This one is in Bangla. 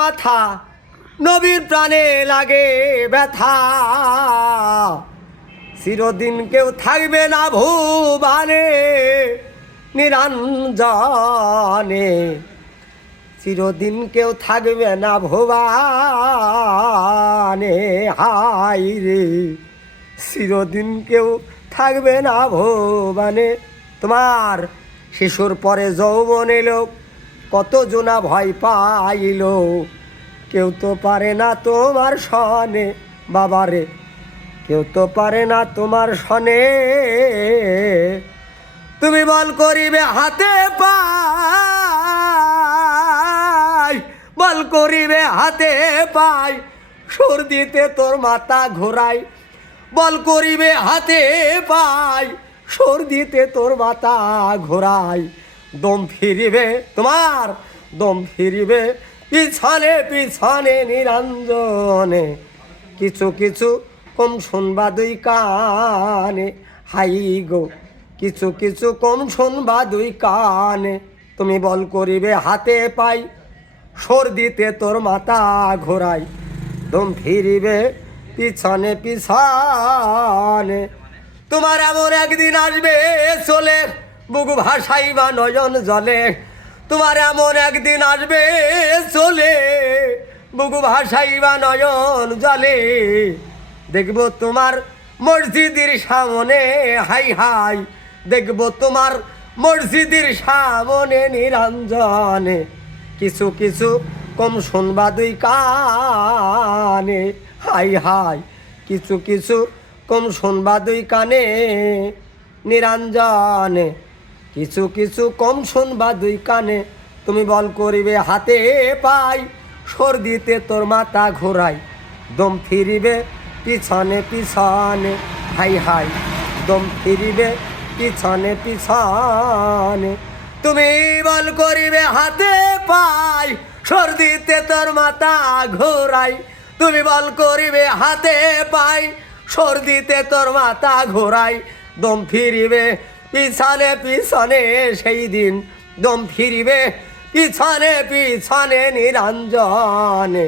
কথা নবীর প্রাণে লাগে ব্যথা চিরদিন কেউ থাকবে না ভুবনে নিরঞ্জনে চিরদিন কেউ থাকবে না ভুবনে হাই রে চিরদিন কেউ থাকবে না ভুবনে তোমার শিশুর পরে যৌবন এলো কত জনা ভয় পাইল কেউ তো পারে না তোমার সনে বাবারে কেউ তো পারে না তোমার সনে তুমি বল করিবে হাতে পাই বল করিবে হাতে পাই সুর দিতে তোর মাথা ঘোরাই বল করিবে হাতে পাই সুর দিতে তোর মাথা ঘোরাই দম ফিরিবে তোমার দম ফিরিবে পিছনে পিছনে নিরঞ্জনে কিছু কিছু কম শুনবা দুই কানে হাই গো কিছু কিছু কম শুনবা দুই কানে তুমি বল করিবে হাতে পাই সুর দিতে তোর মাথা ঘোরাই দম ফিরিবে পিছনে পিছনে তোমার এমন একদিন আসবে চলে বুকু ভাসাইবা নয়ন জলে তোমার এমন একদিন আসবে চলে বুকু ভাসাইবা নয়ন জলে দেখবো তোমার মসজিদের সামনে হাই হাই দেখবো তোমার মসজিদের সামনে নিরঞ্জনে কিছু কিছু কম শুনবা দুই কানে হাই হাই কিছু কিছু কম শুনবা দুই কানে নিরঞ্জনে কিছু কিছু কম শুনবা দুই কানে তুমি বল করিবে হাতে পাই সুর দিতে তোর মাথা ঘোরাই দম ফিরিবে পিছনে পিছনে হাই হাই দম ফিরিবে পিছনে পিছনে তুমি বল করিবে হাতে পাই সুর দিতে তোর মাথা ঘোরাই তুমি বল করিবে হাতে পাই সুর দিতে তোর মাথা ঘোরাই দম ফিরিবে পিছনে পিছনে সেই দিন দম ফিরিবে পিছনে পিছনে নিরঞ্জনে